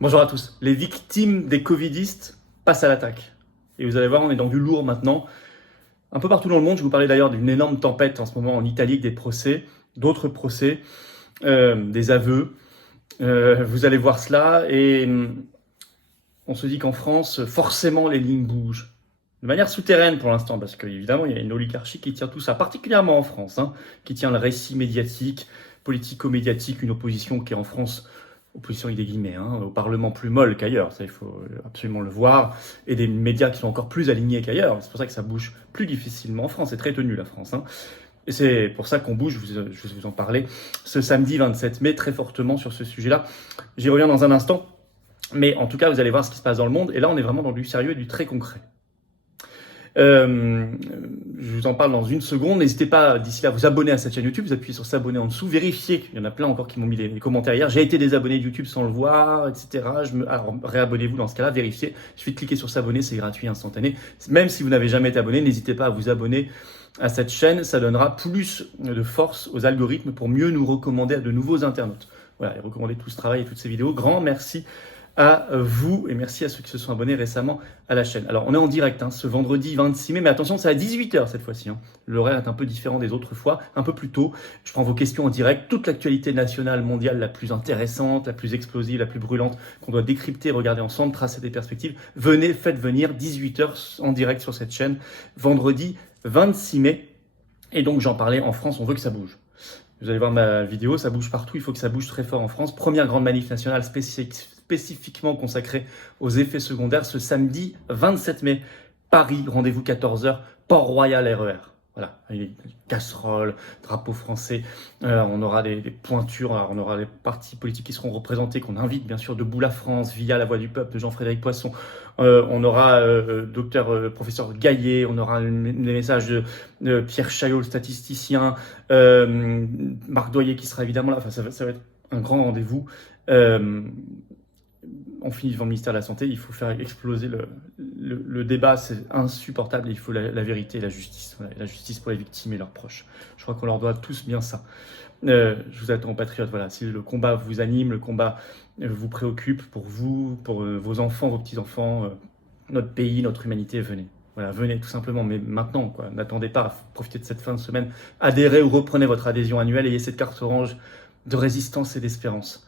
Bonjour à tous. Les victimes des covidistes passent à l'attaque. Et vous allez voir, on est dans du lourd maintenant. Un peu partout dans le monde, je vous parlais d'ailleurs d'une énorme tempête en ce moment en Italie, avec des procès, d'autres procès, des aveux. Vous allez voir cela et on se dit qu'en France, forcément, les lignes bougent. De manière souterraine pour l'instant, parce qu'évidemment, il y a une oligarchie qui tient tout ça, particulièrement en France, qui tient le récit médiatique, politico-médiatique, une opposition qui est en France, opposition avec des guillemets, au Parlement plus molle qu'ailleurs, ça il faut absolument le voir, et des médias qui sont encore plus alignés qu'ailleurs, c'est pour ça que ça bouge plus difficilement en France, c'est très tenu la France. Et c'est pour ça qu'on bouge, je vais vous en parler, ce samedi 27 mai, très fortement sur ce sujet-là. J'y reviens dans un instant, mais en tout cas, vous allez voir ce qui se passe dans le monde, et là on est vraiment dans du sérieux et du très concret. Je vous en parle dans une seconde. N'hésitez pas d'ici là à vous abonner à cette chaîne YouTube. Vous appuyez sur s'abonner en dessous. Vérifiez qu'il y en a plein encore qui m'ont mis les commentaires hier. J'ai été désabonné de YouTube sans le voir, etc. Alors réabonnez-vous dans ce cas-là. Vérifiez. Il suffit de cliquer sur s'abonner. C'est gratuit, instantané. Même si vous n'avez jamais été abonné, n'hésitez pas à vous abonner à cette chaîne. Ça donnera plus de force aux algorithmes pour mieux nous recommander à de nouveaux internautes. Voilà, et recommander tout ce travail et toutes ces vidéos. Grand merci à vous et merci à ceux qui se sont abonnés récemment à la chaîne. Alors on est en direct ce vendredi 26 mai, mais attention, c'est à 18h cette fois-ci. L'horaire est un peu différent des autres fois, un peu plus tôt. Je prends vos questions en direct, toute l'actualité nationale, mondiale la plus intéressante, la plus explosive, la plus brûlante, qu'on doit décrypter, regarder ensemble, tracer des perspectives. Venez, faites venir 18h en direct sur cette chaîne, vendredi 26 mai. Et donc j'en parlais, en France, on veut que ça bouge. Vous allez voir ma vidéo, ça bouge partout, il faut que ça bouge très fort en France. Première grande manif nationale spécifiquement consacrée aux effets secondaires ce samedi 27 mai. Paris, rendez-vous 14h, Port-Royal RER. Voilà, casseroles, drapeau français, on aura des pointures, alors on aura des partis politiques qui seront représentés, qu'on invite bien sûr, Debout la France, via La Voix du Peuple de Jean-Frédéric Poisson, on aura professeur Gaillet, on aura des messages de Pierre Chaillot, le statisticien, Marc Doyer qui sera évidemment là, enfin ça va être un grand rendez-vous. On finit devant le ministère de la Santé, il faut faire exploser le débat, c'est insupportable, il faut la vérité et la justice. Voilà, la justice pour les victimes et leurs proches. Je crois qu'on leur doit tous bien ça. Je vous attends, patriotes, voilà, si le combat vous anime, le combat vous préoccupe, pour vous, pour vos enfants, vos petits-enfants, notre pays, notre humanité, venez. Voilà, venez tout simplement, mais maintenant, quoi. N'attendez pas à profiter de cette fin de semaine. Adhérez ou reprenez votre adhésion annuelle, ayez cette carte orange de résistance et d'espérance.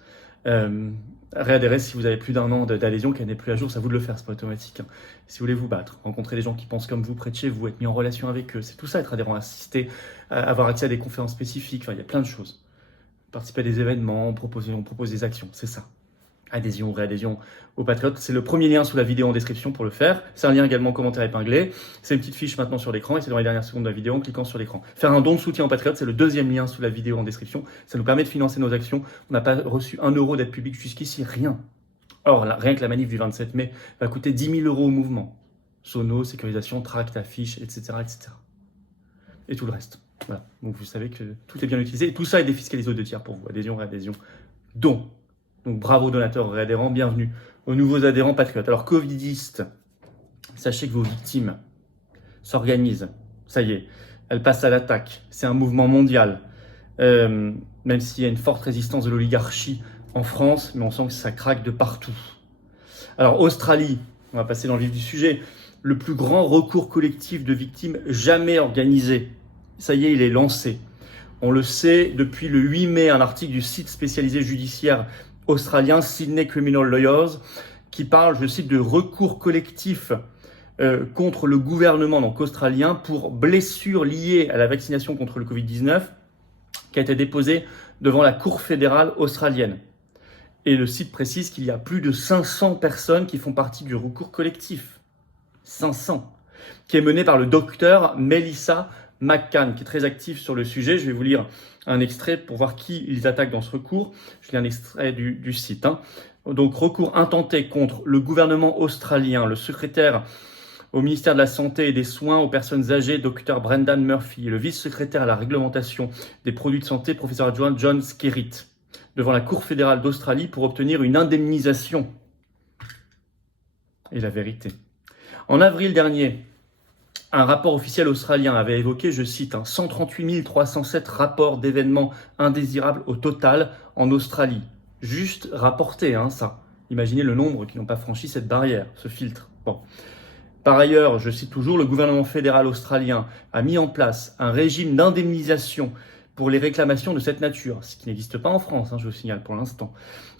Réadhérez si vous avez plus d'un an d'adhésion, qu'elle n'est plus à jour, c'est à vous de le faire, c'est pas automatique. Si vous voulez vous battre, rencontrer des gens qui pensent comme vous près de chez vous, être mis en relation avec eux, c'est tout ça, être adhérent, assister, avoir accès à des conférences spécifiques, enfin, il y a plein de choses. Participer à des événements, on propose des actions, c'est ça. Adhésion ou réadhésion aux Patriotes, c'est le premier lien sous la vidéo en description pour le faire. C'est un lien également en commentaire épinglé. C'est une petite fiche maintenant sur l'écran et c'est dans les dernières secondes de la vidéo en cliquant sur l'écran. Faire un don de soutien aux Patriotes, c'est le deuxième lien sous la vidéo en description. Ça nous permet de financer nos actions. On n'a pas reçu 1 euro d'aide publique jusqu'ici, rien. Or, là, rien que la manif du 27 mai va coûter 10 000 euros au mouvement. Sonos, sécurisation, tract, affiches, etc., etc. Et tout le reste. Voilà. Donc vous savez que tout est bien utilisé. Et tout ça est défiscalisé aux 2 tiers pour vous. Adhésion, réadhésion, don. Donc bravo donateurs et adhérents, bienvenue aux nouveaux adhérents patriotes. Alors covidistes, sachez que vos victimes s'organisent, ça y est, elles passent à l'attaque, c'est un mouvement mondial, même s'il y a une forte résistance de l'oligarchie en France, mais on sent que ça craque de partout. Alors Australie, on va passer dans le vif du sujet, le plus grand recours collectif de victimes jamais organisé, ça y est, il est lancé. On le sait, depuis le 8 mai, un article du site spécialisé judiciaire australien Sydney Criminal Lawyers qui parle, je cite, de recours collectif contre le gouvernement donc australien pour blessures liées à la vaccination contre le Covid-19 qui a été déposé devant la Cour fédérale australienne. Et le site précise qu'il y a plus de 500 personnes qui font partie du recours collectif. 500. Qui est mené par le docteur Melissa McCann, qui est très actif sur le sujet. Je vais vous lire un extrait pour voir qui ils attaquent dans ce recours. Je lis un extrait du site. Donc, recours intenté contre le gouvernement australien, le secrétaire au ministère de la Santé et des Soins aux personnes âgées, Dr Brendan Murphy, et le vice-secrétaire à la réglementation des produits de santé, professeur adjoint John Skerritt, devant la Cour fédérale d'Australie pour obtenir une indemnisation. Et la vérité. En avril dernier, un rapport officiel australien avait évoqué, je cite, 138 307 rapports d'événements indésirables au total en Australie. Juste rapporté, ça. Imaginez le nombre qui n'ont pas franchi cette barrière, ce filtre. Bon. Par ailleurs, je cite toujours, le gouvernement fédéral australien a mis en place un régime d'indemnisation pour les réclamations de cette nature, ce qui n'existe pas en France, je vous signale pour l'instant.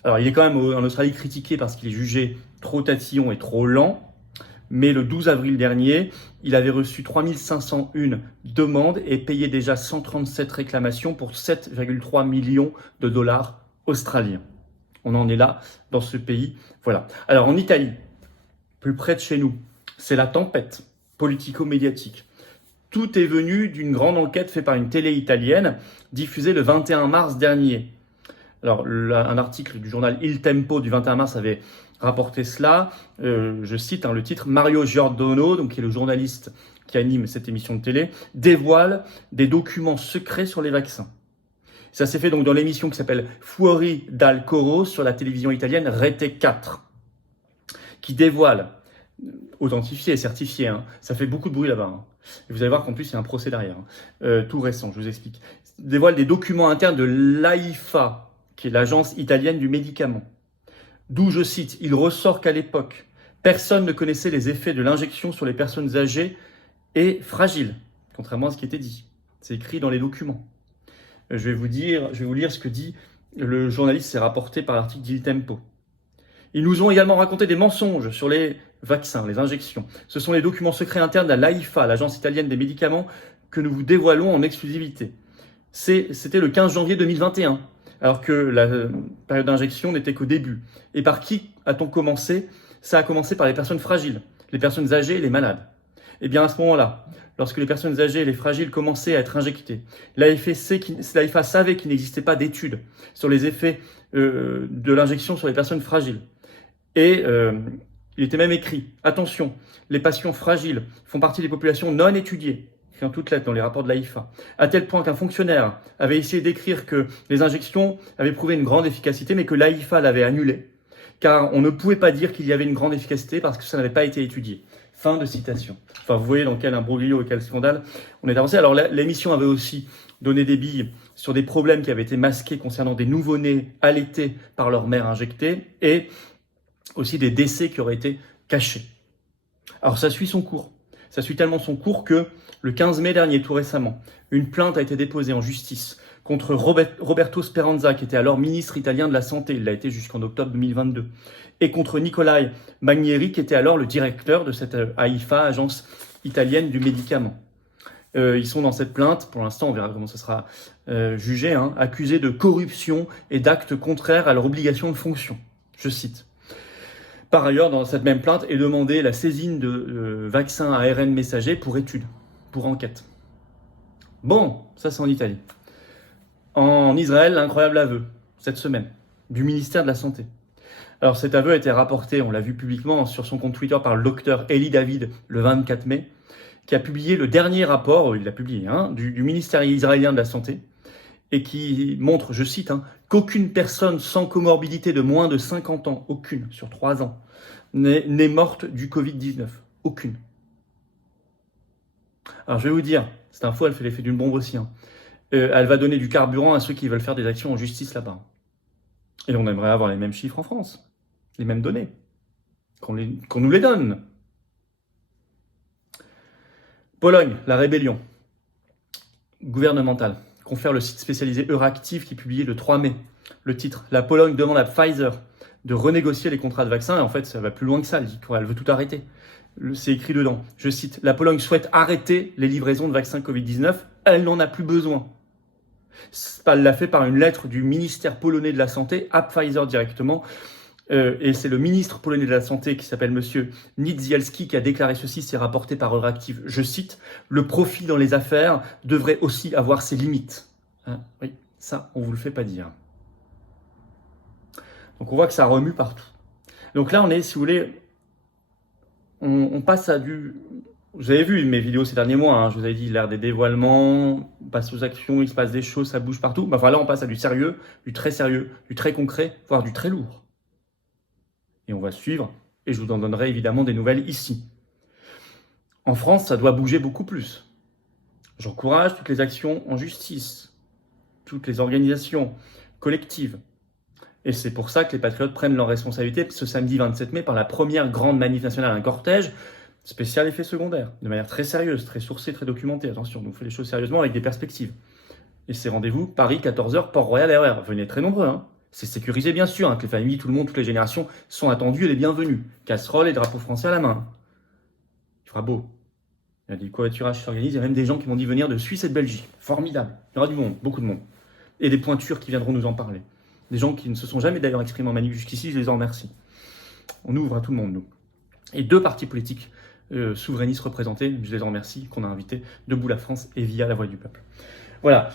Alors, il est quand même en Australie critiqué parce qu'il est jugé trop tatillon et trop lent, mais le 12 avril dernier, il avait reçu 3501 demandes et payé déjà 137 réclamations pour 7,3 millions de dollars australiens. On en est là dans ce pays. Voilà. Alors, en Italie, plus près de chez nous, c'est la tempête politico-médiatique. Tout est venu d'une grande enquête faite par une télé italienne, diffusée le 21 mars dernier. Alors, un article du journal Il Tempo du 21 mars avait rapporté cela. Je cite le titre, Mario Giordano, donc, qui est le journaliste qui anime cette émission de télé, dévoile des documents secrets sur les vaccins. Ça s'est fait donc dans l'émission qui s'appelle Fuori dal Coro sur la télévision italienne Rete 4, qui dévoile, authentifié et certifié, ça fait beaucoup de bruit là-bas. Et vous allez voir qu'en plus il y a un procès derrière, tout récent, je vous explique. Dévoile des documents internes de l'AIFA, qui est l'agence italienne du médicament, d'où, je cite, il ressort qu'à l'époque, personne ne connaissait les effets de l'injection sur les personnes âgées et fragiles, contrairement à ce qui était dit. C'est écrit dans les documents. Je vais vous lire ce que dit le journaliste, c'est rapporté par l'article d'Il Tempo. Ils nous ont également raconté des mensonges sur les vaccins, les injections. Ce sont les documents secrets internes à l'AIFA, l'agence italienne des médicaments, que nous vous dévoilons en exclusivité. C'était le 15 janvier 2021, alors que la période d'injection n'était qu'au début. Et par qui a-t-on commencé? Ça a commencé par les personnes fragiles, les personnes âgées et les malades. Et bien à ce moment-là, lorsque les personnes âgées et les fragiles commençaient à être injectées, l'AIFA savait qu'il n'existait pas d'études sur les effets de l'injection sur les personnes fragiles. Et il était même écrit, attention, les patients fragiles font partie des populations non étudiées, écrit en toutes lettres dans les rapports de l'AIFA, à tel point qu'un fonctionnaire avait essayé d'écrire que les injections avaient prouvé une grande efficacité, mais que l'AIFA l'avait annulé, car on ne pouvait pas dire qu'il y avait une grande efficacité parce que ça n'avait pas été étudié. Fin de citation. Enfin, vous voyez dans quel imbroglio et quel scandale on est avancé. Alors, l'émission avait aussi donné des billes sur des problèmes qui avaient été masqués concernant des nouveau-nés allaités par leur mère injectée et aussi des décès qui auraient été cachés. Alors, ça suit son cours. Ça suit tellement son cours que le 15 mai dernier, tout récemment, une plainte a été déposée en justice contre Roberto Speranza, qui était alors ministre italien de la Santé, il l'a été jusqu'en octobre 2022, et contre Nicolai Magnieri, qui était alors le directeur de cette AIFA, agence italienne du médicament. Ils sont dans cette plainte, pour l'instant on verra comment ça sera jugé, accusés de corruption et d'actes contraires à leur obligation de fonction. Je cite. Par ailleurs, dans cette même plainte est demandé la saisine de vaccins ARN messagers pour étude, pour enquête. Bon, ça c'est en Italie. En Israël, l'incroyable aveu, cette semaine, du ministère de la Santé. Alors cet aveu a été rapporté, on l'a vu publiquement sur son compte Twitter par le docteur Eli David le 24 mai, qui a publié le dernier rapport, il l'a publié, du ministère israélien de la Santé, et qui montre, je cite, qu'aucune personne sans comorbidité de moins de 50 ans, aucune, sur 3 ans, n'est morte du Covid-19. Aucune. Alors je vais vous dire, cette info, elle fait l'effet d'une bombe aussi. Elle va donner du carburant à ceux qui veulent faire des actions en justice là-bas. Et on aimerait avoir les mêmes chiffres en France, les mêmes données, qu'on nous les donne. Pologne, la rébellion gouvernementale, confère le site spécialisé Euractiv qui publiait le 3 mai le titre « La Pologne demande à Pfizer de renégocier les contrats de vaccins ». Et en fait, ça va plus loin que ça, elle dit qu'elle veut tout arrêter. C'est écrit dedans, je cite « La Pologne souhaite arrêter les livraisons de vaccins Covid-19, elle n'en a plus besoin ». Elle l'a fait par une lettre du ministère polonais de la Santé à Pfizer directement. Et c'est le ministre polonais de la Santé qui s'appelle monsieur Niedzielski qui a déclaré ceci, c'est rapporté par Euractiv. Je cite, « Le profit dans les affaires devrait aussi avoir ses limites. » Oui, ça, on ne vous le fait pas dire. Donc on voit que ça remue partout. Donc là, on est, si vous voulez, on passe à du... Vous avez vu mes vidéos ces derniers mois, je vous avais dit l'ère des dévoilements, on passe aux actions, il se passe des choses, ça bouge partout. Enfin là, on passe à du sérieux, du très concret, voire du très lourd. Et on va suivre, et je vous en donnerai évidemment des nouvelles ici. En France, ça doit bouger beaucoup plus. J'encourage toutes les actions en justice, toutes les organisations collectives, Et c'est pour ça que les patriotes prennent leurs responsabilités ce samedi 27 mai par la première grande manif nationale, un cortège spécial effet secondaire, de manière très sérieuse, très sourcée, très documentée. Attention, on fait les choses sérieusement avec des perspectives. Et c'est rendez-vous Paris, 14h, Port-Royal, RER. Venez très nombreux, hein. C'est sécurisé bien sûr, hein, que les familles, tout le monde, toutes les générations sont attendues et les bienvenues. Casseroles et drapeaux français à la main. Il fera beau. Il y a des covoiturages qui s'organisent, il y a même des gens qui m'ont dit venir de Suisse et de Belgique. Formidable. Il y aura du monde, beaucoup de monde. Et des pointures qui viendront nous en parler. Des gens qui ne se sont jamais d'ailleurs exprimés en manif jusqu'ici, je les en remercie. On ouvre à tout le monde, nous. Et 2 partis politiques souverainistes représentés, je les en remercie, qu'on a invités, Debout la France et Via la Voix du Peuple. Voilà.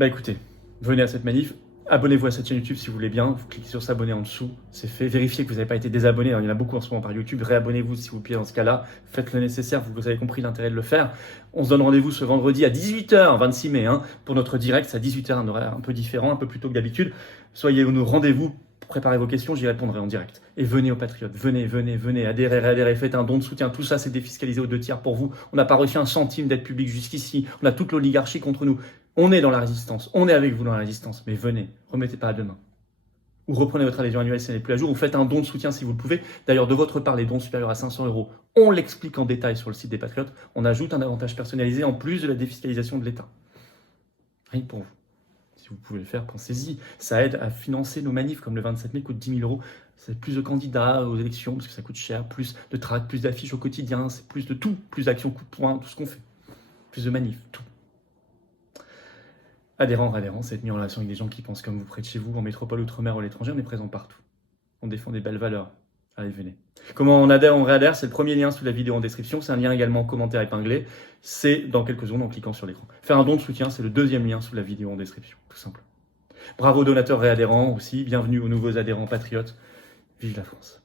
Écoutez, venez à cette manif. Abonnez-vous à cette chaîne YouTube si vous voulez bien. Vous cliquez sur s'abonner en dessous. C'est fait. Vérifiez que vous n'avez pas été désabonné. Il y en a beaucoup en ce moment par YouTube. Réabonnez-vous si vous plaît dans ce cas-là. Faites le nécessaire. Vous avez compris l'intérêt de le faire. On se donne rendez-vous ce vendredi à 18h, 26 mai, pour notre direct. C'est à 18h, un horaire un peu différent, un peu plus tôt que d'habitude. Soyez au rendez-vous. Préparez vos questions, j'y répondrai en direct. Et venez aux Patriotes, venez, adhérez, faites un don de soutien. Tout ça, c'est défiscalisé aux 2/3 pour vous. On n'a pas reçu un centime d'aide publique jusqu'ici. On a toute l'oligarchie contre nous. On est dans la résistance, on est avec vous dans la résistance. Mais venez, remettez pas à demain. Ou reprenez votre adhésion annuelle si elle n'est plus à jour, ou faites un don de soutien si vous le pouvez. D'ailleurs, de votre part, les dons supérieurs à 500 €, on l'explique en détail sur le site des Patriotes. On ajoute un avantage personnalisé en plus de la défiscalisation de l'État. Rien que pour vous. Si vous pouvez le faire, pensez-y. Ça aide à financer nos manifs, comme le 27 mai coûte 10 000 €. C'est plus de candidats aux élections, parce que ça coûte cher, plus de tracts, plus d'affiches au quotidien, c'est plus de tout, plus d'actions coup de poing, tout ce qu'on fait. Plus de manifs, tout. Adhérents, c'est être mis en relation avec des gens qui pensent comme vous près de chez vous, en métropole, outre-mer ou à l'étranger, on est présent partout. On défend des belles valeurs. Allez, venez. Comment on adhère, on réadhère, c'est le premier lien sous la vidéo en description, c'est un lien également en commentaire épinglé, c'est dans quelques secondes en cliquant sur l'écran. Faire un don de soutien, c'est le deuxième lien sous la vidéo en description, tout simple. Bravo donateurs réadhérents aussi, bienvenue aux nouveaux adhérents patriotes, vive la France.